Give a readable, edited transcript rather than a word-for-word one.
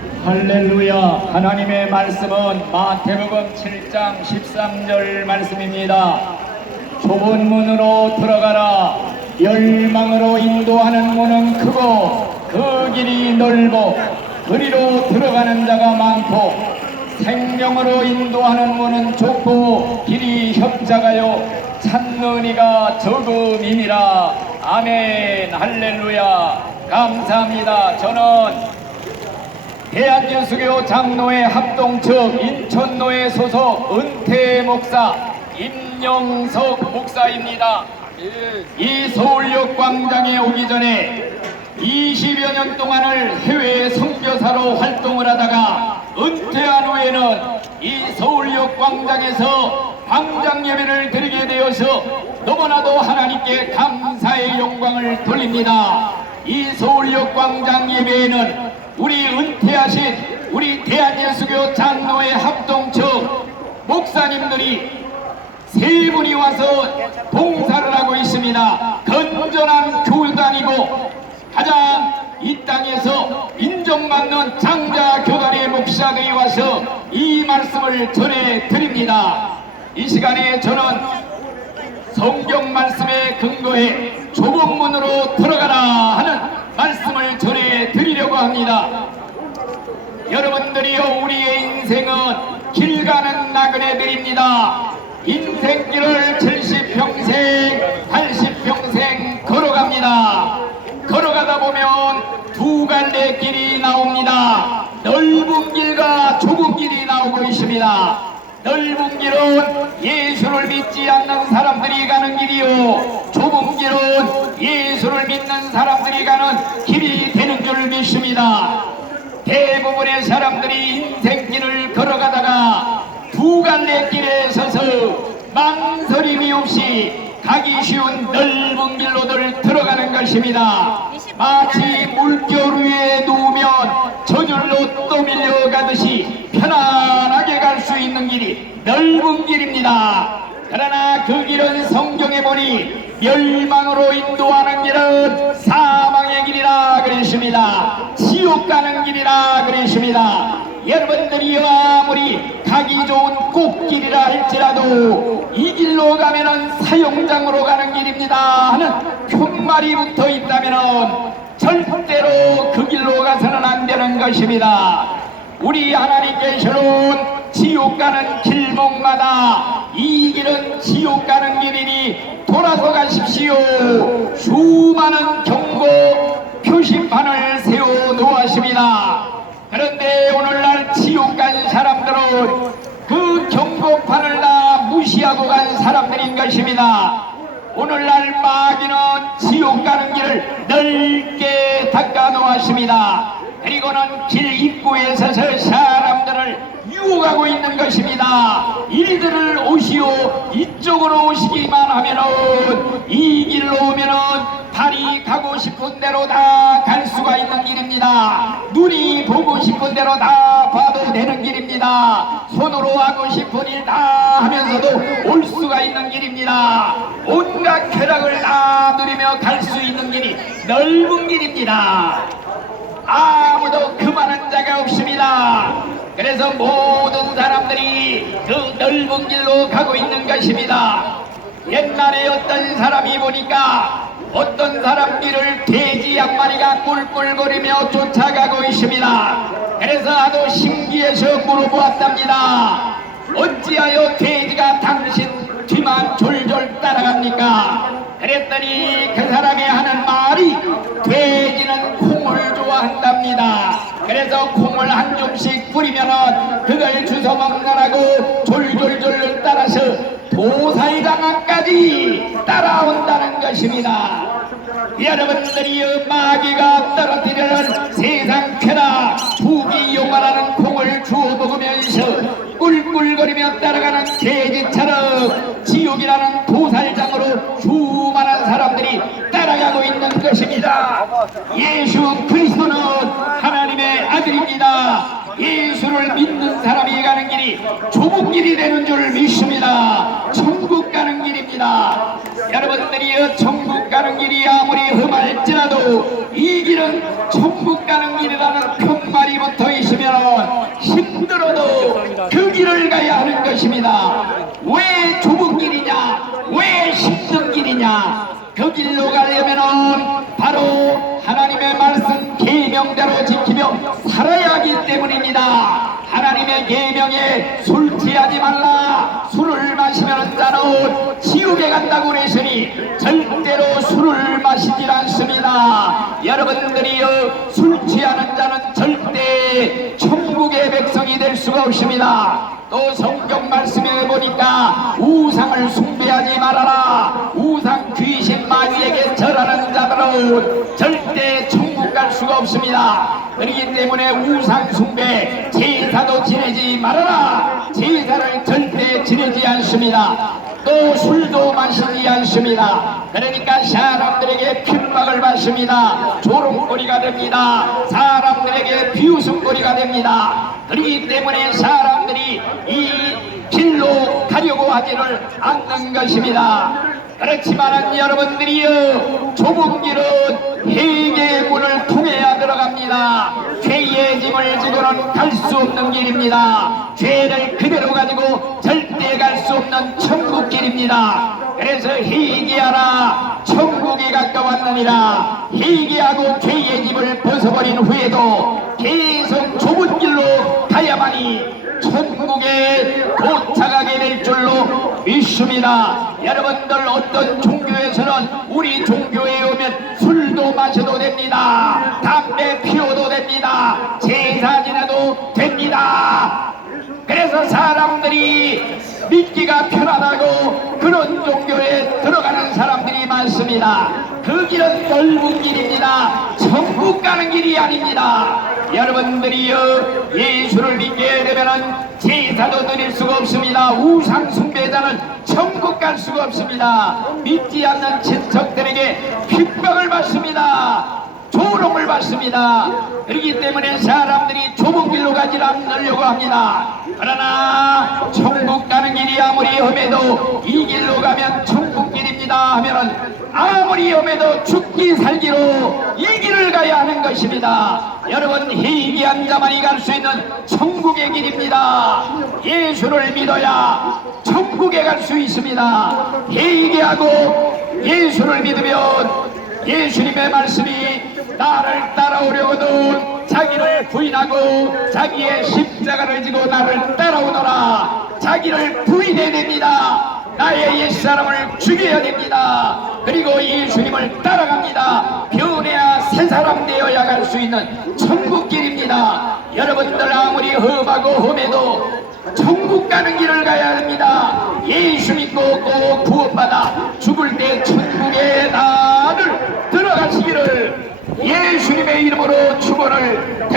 할렐루야. 하나님의 말씀은 마태복음 7장 13절 말씀입니다. 좁은 문으로 들어가라. 열망으로 인도하는 문은 크고 그 길이 넓어 그리로 들어가는 자가 많고 생명으로 인도하는 문은 좁고 길이 협착하여 찾는 이가 적음이니라. 아멘. 할렐루야. 감사합니다. 저는 대한예수교 장로회 합동측 인천노회 소속 은퇴 목사 임영석 목사입니다. 이 서울역 광장에 오기 전에 20여 년 동안을 해외 선교사로 활동을 하다가 은퇴한 후에는 이 서울역 광장에서 광장 예배를 드리게 되어서 너무나도 하나님께 감사의 영광을 돌립니다. 이 서울역 광장 예배에는 우리 은퇴하신 우리 대한예수교 장로회 합동측 목사님들이 세 분이 와서 봉사를 하고 있습니다. 건전한 교단이고 가장 이 땅에서 인정받는 장자 교단의 목사들이 와서 이 말씀을 전해 드립니다. 이 시간에 저는 성경 말씀에 근거해 좁은 문으로 들어가라 하는 말씀을 전해 드리려고 합니다. 여러분들이요, 우리의 인생은 길 가는 나그네들입니다. 인생길을 70평생 80평생 걸어갑니다. 걸어가다 보면 두 갈래 길이 나옵니다. 넓은 길과 좁은 길이 나오고 있습니다. 넓은 길은 예수를 믿지 않는 사람들이 가는 길이요, 좁은 길은 예수를 믿는 사람들이 가는 길이 되는 줄 믿습니다. 대부분의 사람들이 인생길을 걸어가다가 두 갈래 길에 서서 망설임이 없이 가기 쉬운 넓은 길로들 들어가는 것입니다. 마치 물결 위에 누우면 저절로 떠밀려가듯이 편안하게 갈 수 있는 길이 넓은 길입니다. 그러나 그 길은 성경에 보니 멸망으로 인도하는 길은 사망의 길이라 그랬습니다. 지옥 가는 길이라 그랬습니다. 여러분들이 아무리 가기 좋은 꽃길이라 할지라도 이 길로 가면은 사형장으로 가는 길입니다 하는 푯말이 붙어 있다면은 절대로 그 길로 가서는 안 되는 것입니다. 우리 하나님께서는 지옥 가는 길목마다 이 길은 지옥 가는 길이니 돌아서 가십시오. 수많은 경고 표시판을 세워 놓으십니다. 그런데 오늘날 지옥 간 사람들은 그 경고판을 다 무시하고 간 사람들인 것입니다. 오늘날 마귀는 지옥 가는 길을 넓게 닦아 놓았습니다. 그리고는 길 입구에 서서 사람들을 유혹하고 있는 것입니다. 이리들을 오시오, 이쪽으로 오시기만 하면은 이 길로 오면은 발이 가고 싶은 대로 다 갈 수가 있는 길입니다. 눈이 보고 싶은 대로 다 봐도 되는 길입니다. 손으로 하고 싶은 일 다 하면서도 올 수가 있는 길입니다. 온갖 쾌락을 다 누리며 갈 수 있는 길이 넓은 길입니다. 아무도 그만한 자가 없습니다. 그래서 모든 사람들이 그 넓은 길로 가고 있는 것입니다. 옛날에 어떤 사람이 보니까 어떤 사람 뒤를 돼지 한 마리가 꿀꿀거리며 쫓아가고 있습니다. 그래서 아주 신기해서 물어보았답니다. 어찌하여 돼지가 당신 뒤만 졸졸 따라갑니까? 그랬더니 그 사람이 하는 말이 돼지는 콩을 좋아한답니다. 그래서 콩을 한 줌씩 뿌리면은 그걸 주워 먹느라고 졸졸졸 따라서 도사이강까지 따라온다는 것입니다. 여러분들이 마귀가 떨어뜨리는 세상 쾌락 부귀 영화라는 콩을 주워 먹으면서 꿀꿀거리며 따라가는 돼지처럼 지옥이라는 도살장으로 수많은 사람들이 따라가고 있는 것입니다. 예수 그리스도는 하나님의 아들입니다. 예수를 믿는 사람이 가는 길이 좁은 길이 되는 줄 믿습니다. 천국 가는 길입니다. 여러분들이 천국 가는 길이 아무리 험할지라도 이 길은 천국 가는 길이라는 푯말이 붙어 있습니다. 지키며 살아야 하기 때문입니다. 하나님의 계명에 술 취하지 말라, 술을 마시면 자는 지옥에 간다고 그랬으니 절대로 술을 마시질 않습니다. 여러분들이요, 술 취하는 자는 절대 천국의 백성이 될 수가 없습니다. 또 성경 말씀에 보니까 우상을 숭배하지 말아라, 우상 귀신 마귀에게 절하는 자들은 절대 천국 갈 수가 없습니다. 그렇기 때문에 우상 숭배, 제사도 지내지 말아라, 제사를 절대 지내지 않습니다. 또 술도 마시지 않습니다. 그러니까 사람들에게 핍박을 받습니다. 조롱거리가 됩니다. 사람들에게 비웃음거리가 됩니다. 그렇기 때문에 사람들이 이 길로 가려고 하지를 않는 것입니다. 그렇지만 여러분들이요, 좁은 길은 회개의 문을 통해야 들어갑니다. 죄의 짐을 지고는 갈 수 없는 길입니다. 죄를 그대로 가지고 절대 갈 수 없는 천국 길입니다. 그래서 회개하라, 천국이 가까웠느니라. 회개하고 죄의 짐을 벗어버린 후에도 계속 좁은 길로 가야만이 천국에 도착하게 될 줄로 믿습니다. 여러분들, 어떤 종교에서는 우리 종교에 오면 술도 마셔도 됩니다, 담배 피워도 됩니다, 제사 지내도 됩니다. 그래서 사람들이 믿기가 편하다고 그런 종교에 들어가는 사람들이 많습니다. 그 길은 넓은 길입니다. 천국 가는 길이 아닙니다. 여러분들이요, 예수를 믿게 되면은 제사도 드릴 수가 없습니다. 우상 숭배자는 천국 갈 수가 없습니다. 믿지 않는 친척들에게 핍박을 받습니다. 조롱을 받습니다. 그렇기 때문에 사람들이 좁은 길로 가지 않으려고 합니다. 그러나 천국 가는 길이 아무리 험해도 이 길로 가면 천국 길입니다 하면은 아무리 험해도 죽기 살기로 이 길을 가야 하는 것입니다. 여러분, 회개한 자만이 갈 수 있는 천국의 길입니다. 예수를 믿어야 천국에 갈 수 있습니다. 회개하고 예수를 믿으면 예수님의 말씀이 나를 따라오려거든 자기를 부인하고 자기의 십자가를 지고 나를 따라오너라. 자기를 부인해야 됩니다. 나의 옛사람을 죽여야 됩니다. 그리고 예수님을 따라갑니다. 변해야 새 사람 되어야 갈 수 있는 천국길입니다. 여러분들, 아무리 험하고 험해도 천국 가는 길을 가야 합니다. 예수 믿고 꼭 구원받아 죽을 때 천국에 나를 들어가시기를 예수님의 이름으로 축원을